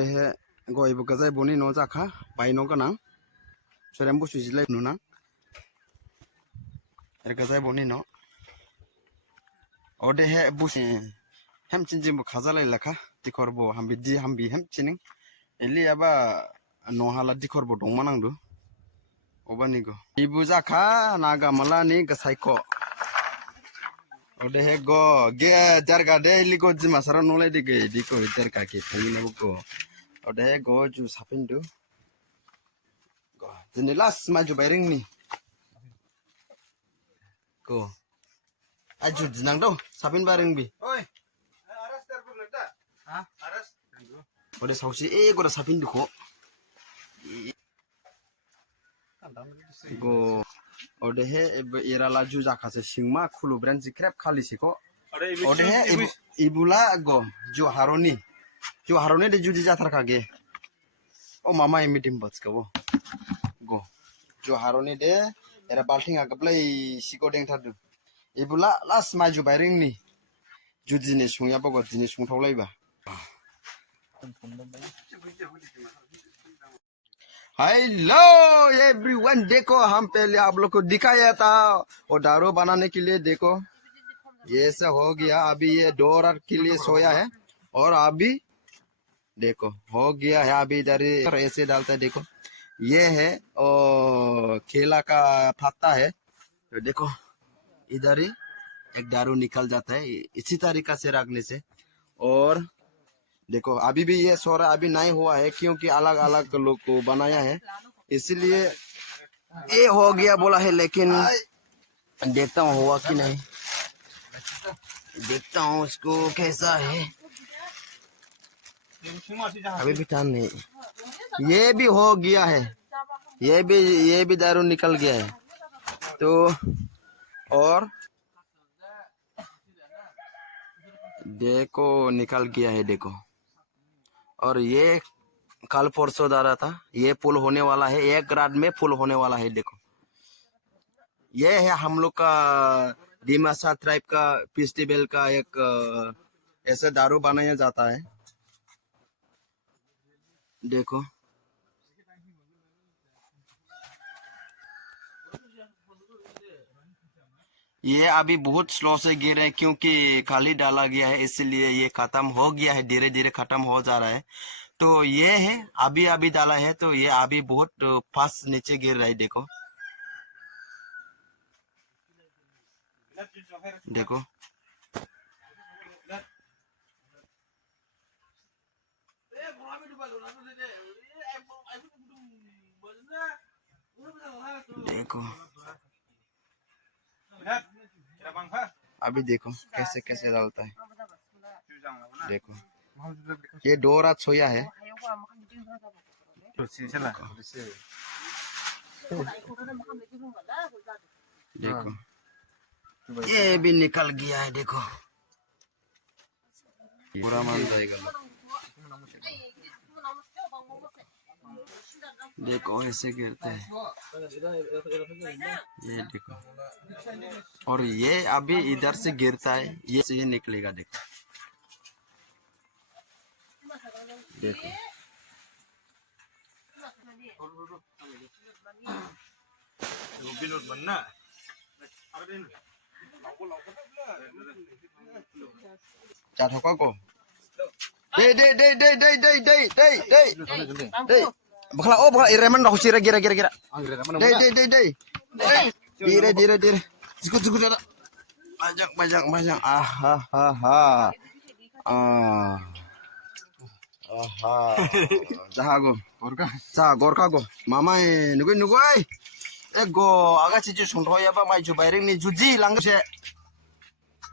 Ode he go ibu gazai boni no zakha bai no ganang sorem busu jilai nuna er gazai boni no ode he busi hem chinjim bu khazalai lakha tikorbo hambi hem chining eli aba no hala dikorbo dong manangdu obani go ibu zakha naga malani gasaiko ode he go ge jarga de eli go jima sara no lai dige diko jarga ke thayina go ode he go ju sapindu go jeni last maju bairing ni go aju jinang do sapin baring bi oi aras terpur leda ha aras ode sausi go sapin duko go ode he era laju jakase singma khulu brand jikrep khali siko ode he ibula go ju haroni de juji jathar kage o mama emitim bats go go ju haroni de era balting agablai siko deng thadu ibula last maju bairing ni juji ne sungya bogo jini sungthaulai ba hello everyone देखो हम पहले आप लोग को दिखाया था और दारू बनाने के लिए देखो ये ऐसा हो गया अभी ये डोर के लिए सोया है और अभी देखो हो गया है अभी इधर ऐसे डालता है देखो ये है और केला का पत्ता है तो देखो इधर ही एक दारू निकल जाता है इसी तरीका से रखने से और देखो अभी भी ये सोरा अभी नहीं हुआ है क्योंकि अलग अलग लोग को बनाया है इसलिए ये हो गया बोला है लेकिन देखता हूँ हुआ कि नहीं देखता हूँ उसको कैसा है अभी भी टाइम नहीं ये भी हो गया है ये भी दारू निकल गया है तो और देखो निकल गया है देखो और ये कल परसों डाला था ये फुल होने वाला है 1 रात में फुल होने वाला है देखो ये है हम लोग का डिमासा ट्राइब का फेस्टिवल का एक ऐसा दारू बनाया जाता है देखो ये अभी बहुत स्लो से गिर रहे हैं क्योंकि खाली डाला गया है इसलिए ये खत्म हो गया है धीरे धीरे खत्म हो जा रहा है तो ये है अभी डाला है तो ये अभी बहुत फास्ट नीचे गिर रहा है देखो देखो देखो अभी देखो कैसे कैसे डालता है देखो ये 2 रात सोया है देखो ये भी निकल गया है देखो पूरा मान जाएगा देखो ऐसे गिरता है ये देखो और ये अभी इधर से गिरता है ये से ये निकलेगा देखो देखो क्या ठोका को दे bakla oh bakla ireman dah usir gira deh dire cukup ada banyak jahago gorka go mama nugu ego agak cicu sunroh ya pak maju bayring ni juji langgar se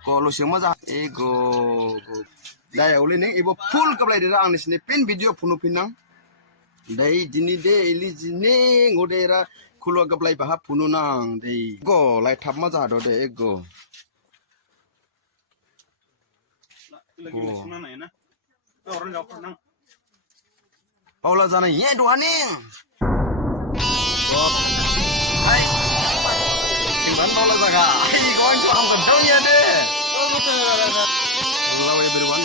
kalau semua jah ego daya ulin nih ibu full keplay dira angnis nih pin video penuh pinang dai dini de eli jini ngodera kulo keplay bahap penuh nang dai go lai thap maja do de ego Paula jana ye doaning hai simpan Paula jaga ai going to am gedong ya de hello everyone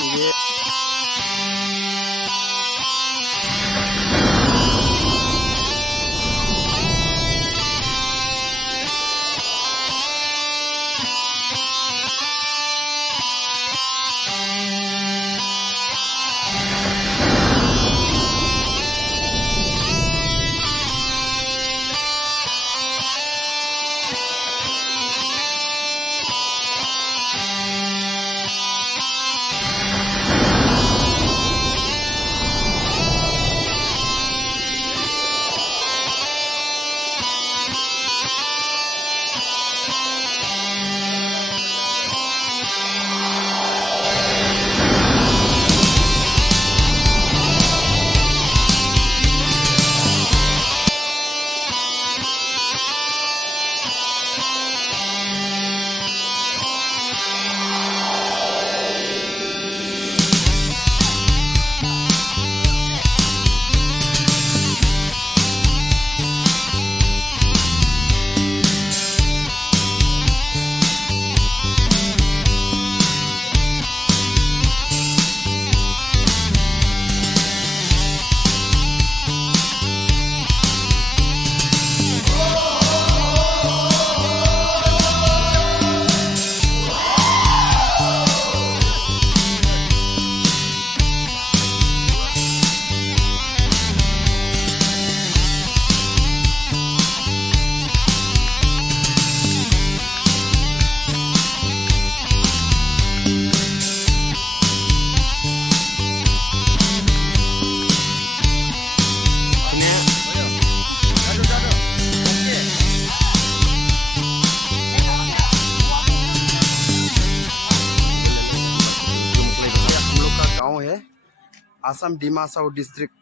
Assam Dima Hasao district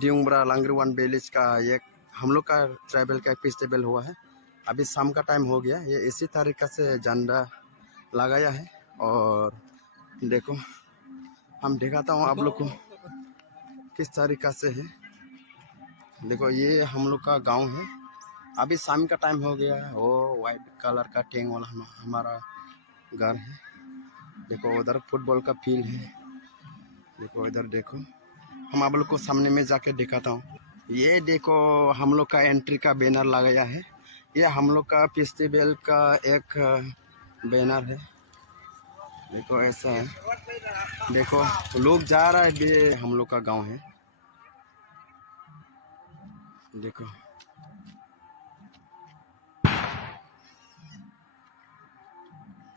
Dingbra Langarwan village का एक हम लोग का tribal का festival हुआ है। अभी शाम का टाइम हो गया। ये इसी तरीक़ा से झंडा लगाया है और देखो हम दिखाता हूँ आप लोग को किस तरीक़ा से है। देखो ये हम लोग का गांव है। अभी शाम का टाइम हो गया। वो वाइट कलर का टेंग वाला हमारा घर है। देखो उधर फुटबॉल का फील्ड है। देखो इधर देखो हम आप लोग को सामने में जाके दिखाता हूँ। ये देखो हम लोग का एंट्री का बैनर लगाया है। ये हम लोग का फेस्टिवल का एक बैनर है। देखो ऐसा है। देखो लोग जा रहा है। ये हम लोग का गांव है। देखो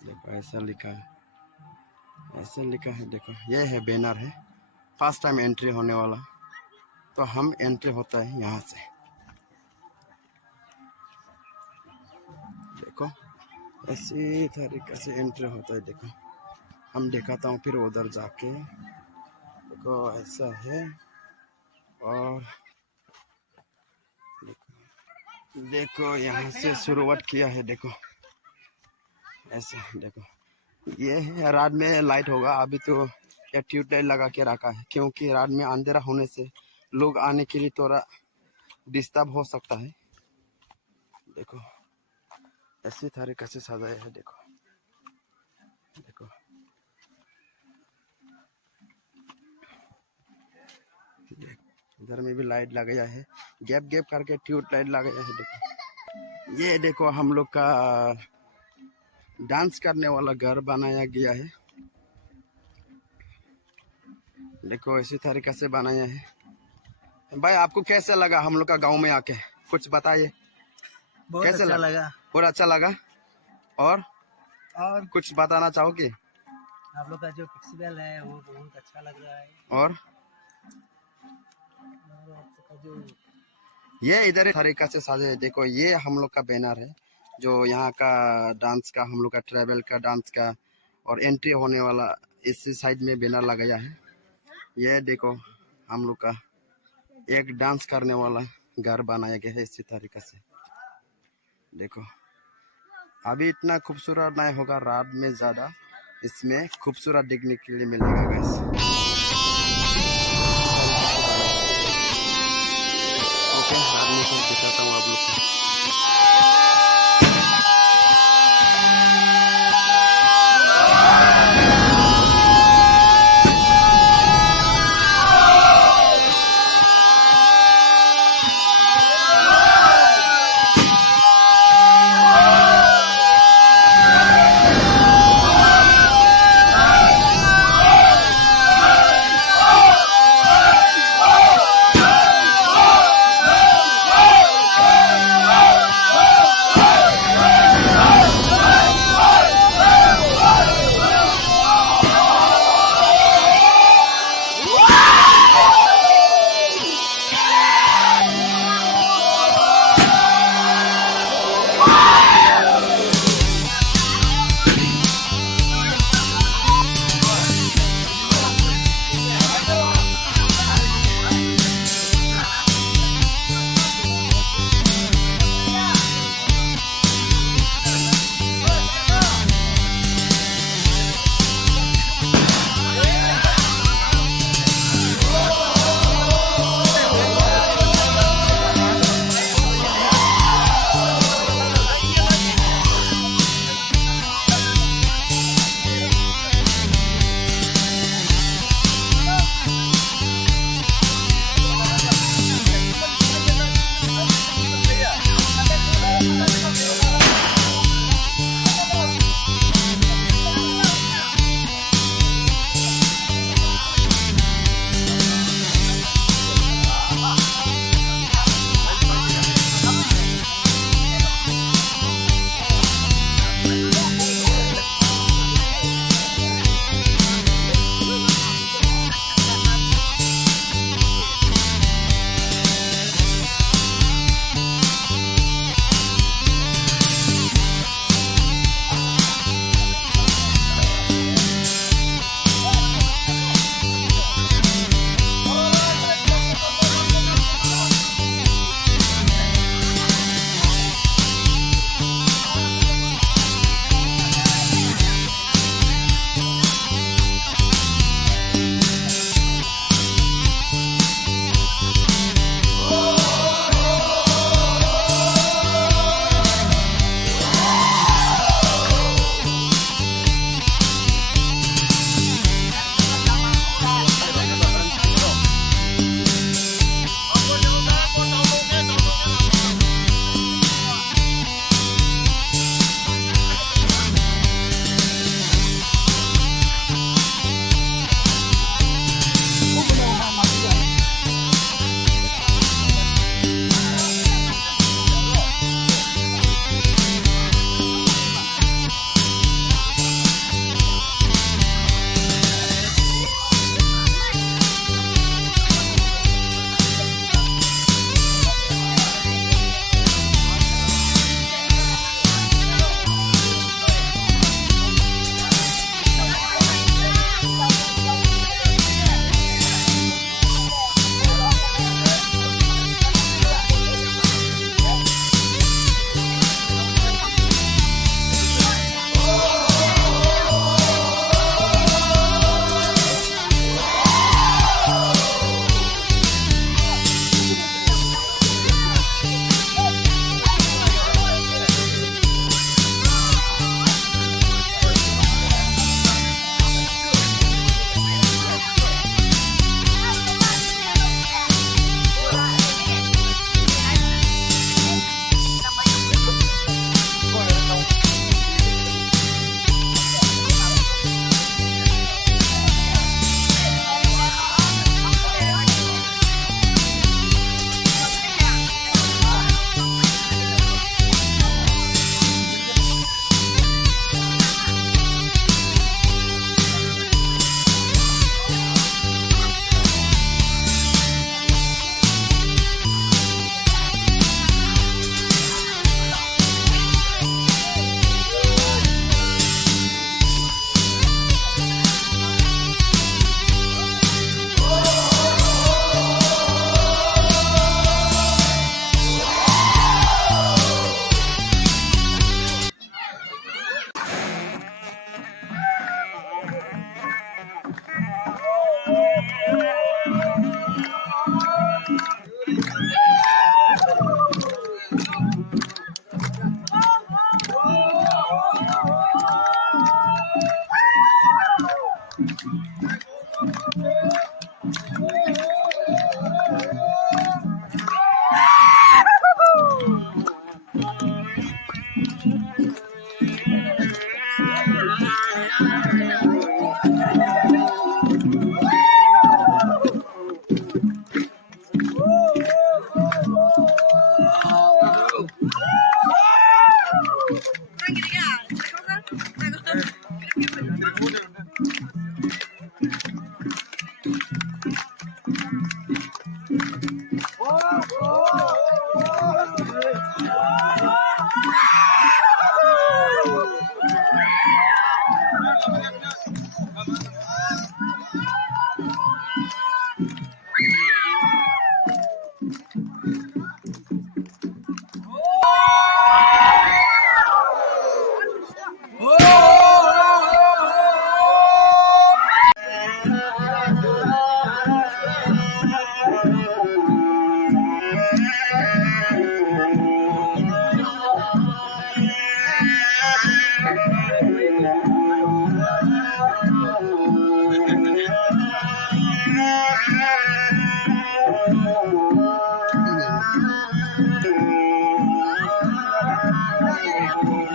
देखो ऐसा लिखा है, ऐसा लिखा है। देखो ये है बैनर है। फर्स्ट टाइम एंट्री होने वाला, तो हम एंट्री होता है यहाँ से। देखो ऐसी तरीके से एंट्री होता है। देखो हम दिखाता हूँ फिर उधर जाके। देखो ऐसा है। और देखो यहाँ से शुरुआत किया है। देखो ऐसा देखो ये है। रात में लाइट होगा। अभी तो ये ट्यूब लाइट लगा के रखा है क्योंकि रात में अंधेरा होने से लोग आने के लिए थोड़ा डिस्टर्ब हो सकता है। देखो ऐसी तरीके से सजाया है। देखो देखो इधर में भी लाइट लगाया है। गैप गैप करके ट्यूब लाइट लगाया है। देखो ये देखो हम लोग का डांस करने वाला घर बनाया गया है। देखो इसी तरीके से बनाया है। भाई आपको कैसा लगा हम लोग का गांव में आके, कुछ बताइए। बहुत कैसे अच्छा लगा। बहुत अच्छा लगा। और कुछ बताना चाहोगे? आप लोग का जो फेस्टिवल है वो बहुत अच्छा लग रहा है। और आपका जो ये इधर तरीका से साजे। देखो ये हम लोग का बैनर है जो यहाँ का डांस का, हम लोग का ट्राइबल का डांस का और एंट्री होने वाला इसी साइड में बैनर लगाया है। ये देखो हम लोग का एक डांस करने वाला घर बनाया गया है इसी तरीके से। देखो अभी इतना खूबसूरत नहीं होगा, रात में ज़्यादा इसमें खूबसूरत देखने के लिए मिलेगा गाइस। ओके रात में कुछ दिखाता हूँ आप लोग को।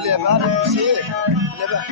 Levar você, levar.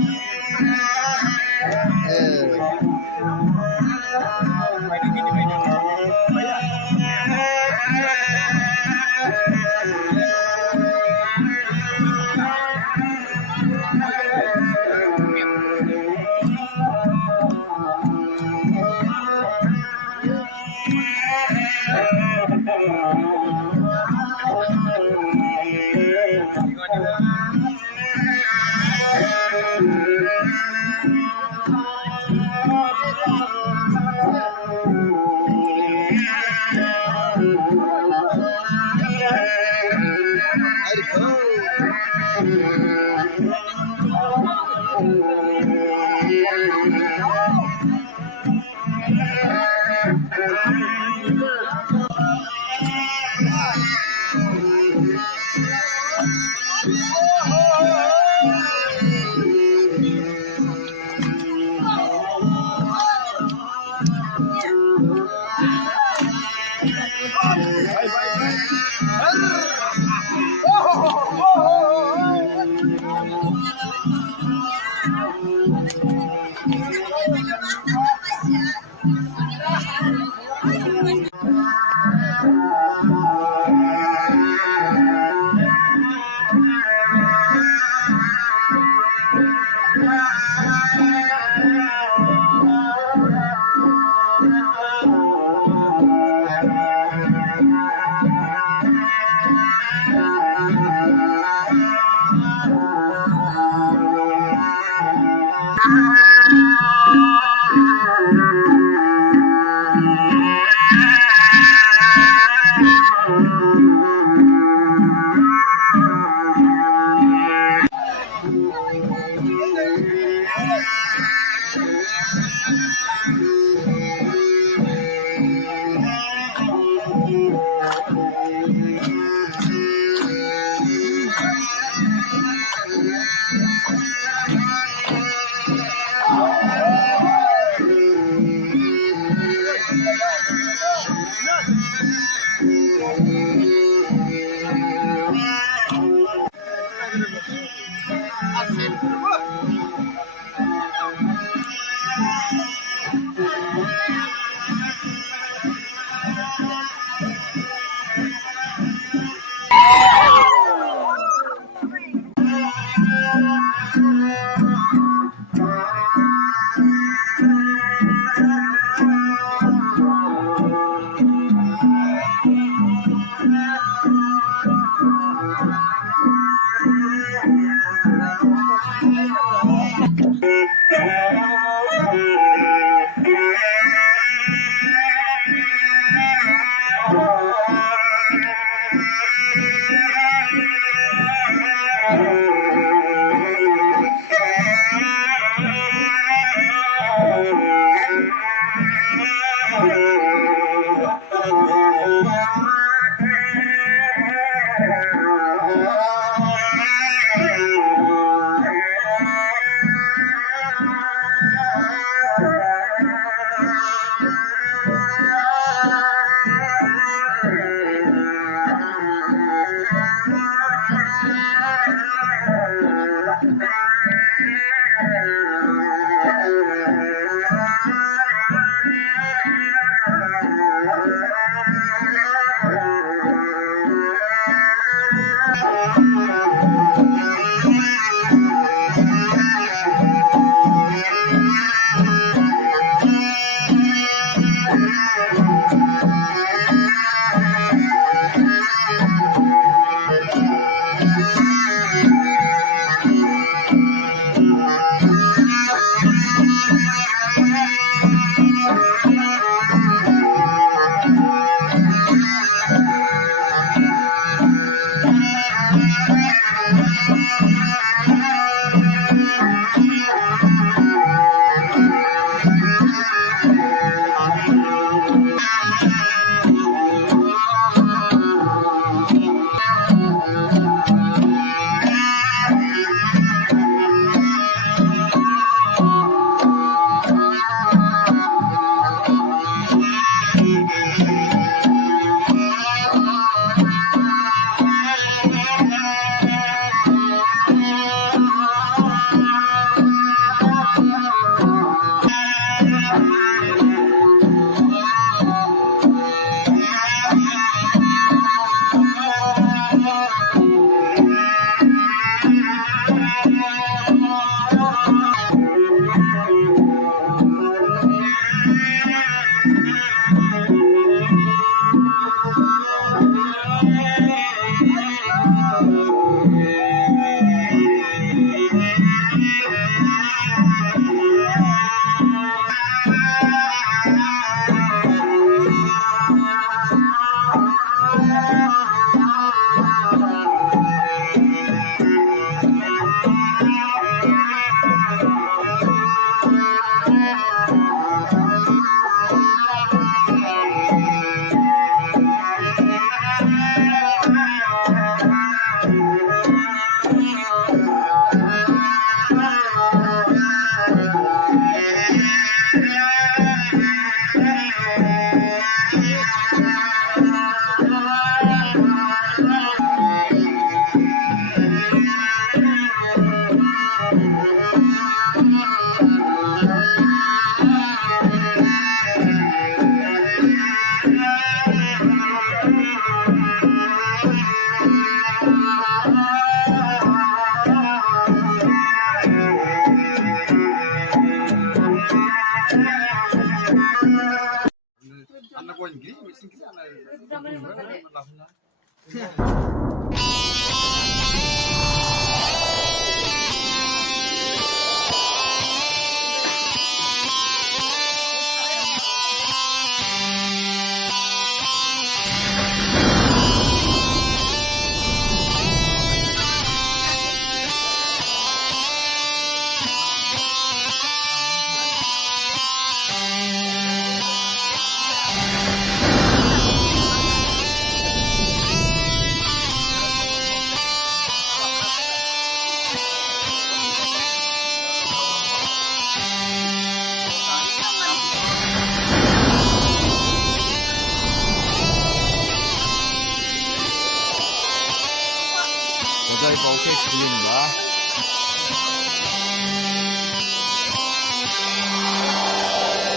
여자 이거 오케이 들립니다.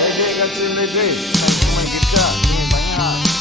Lady kecil lady, saya main gitar, ini banyak.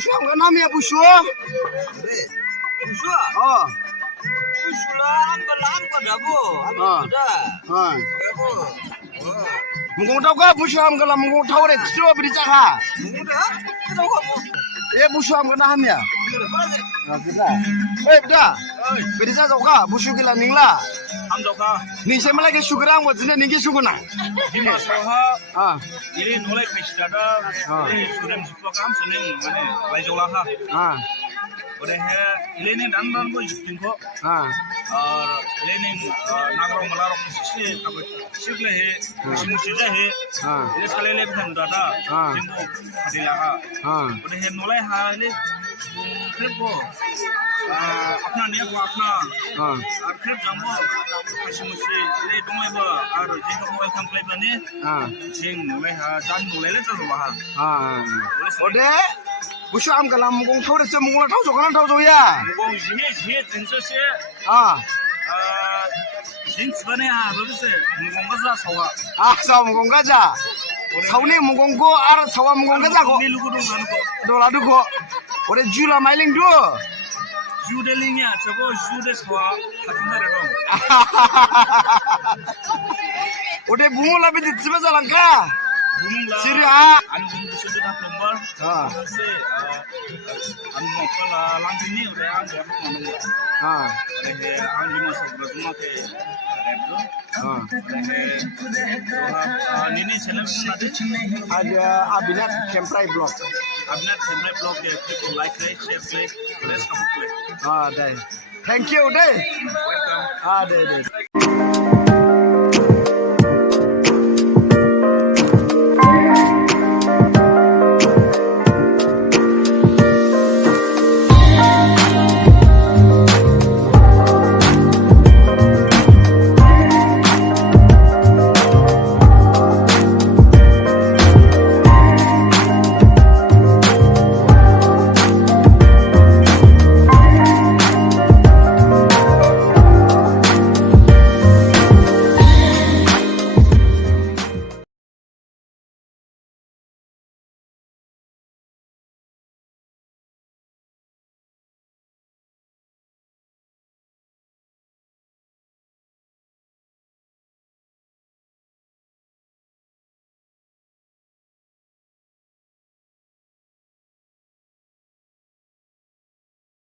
Busu hamka namanya busu. Busu. Oh. Busu lah, angkat dabu. Udah. Ah. Dabu. Mungkin tahu kah busu hamka lah mungkin tahu deh. Coba berita kah? Udah. Kita kamu. Busu hamka namanya. Udah. Kita. Beda. Berita tahu kah busu kita ningla. Hamdoka. Ning sama lagi syukuran buat sini ning syukuna. Di masalah. Ah. Ini nolai kristada. Ini sudah masuk kam seneng mana lajolah. Ah. Udah ini nih dan boy tingko. Ah. ini nagro malaro sisi apa sible he sisi he. Ah. Ini sekali lagi kan dada. Tingko hadilah. Ah. Udah nolai hal ini. Kerbo. अपना नियम अपना आखिर जम्बो कश्मीर ले दुमे बो आरो जिंग mobile complaint बने जिंग नुले हा जान नुले ले चलो बहा ओदे बुशु आम गलाम मुगं थावरे से मुगं थाव जखाना थाव जया मुगं जिहे जिंस से जिंस बने हा लोसे मुगं गजा सवा साव मुगं गजा सावनि मुगं को आरो सावा मुगं गजा को लुगु दं जानो दोला दुखो ओदे जुला माइलिं दु जुदेलिंया सबो जुदे सवा थाथिनारे दं ओदे बुमुला बिदि तिबा जालांका बुमुला सिरिया आं बुंनो सुदे था प्लम्बर से आं मकला लांटिनि ओदे आं बे खालामनो ओदे आं दिनो सब्रजमा के रेबदो ओदे निनि चैनल बुंनादे ada Abinat Kemprai Blog Abinat Kemprai Blog के क्लिक लाइक करे शेयर करे प्रेस कमेंट करे dai thank you dai welcome dai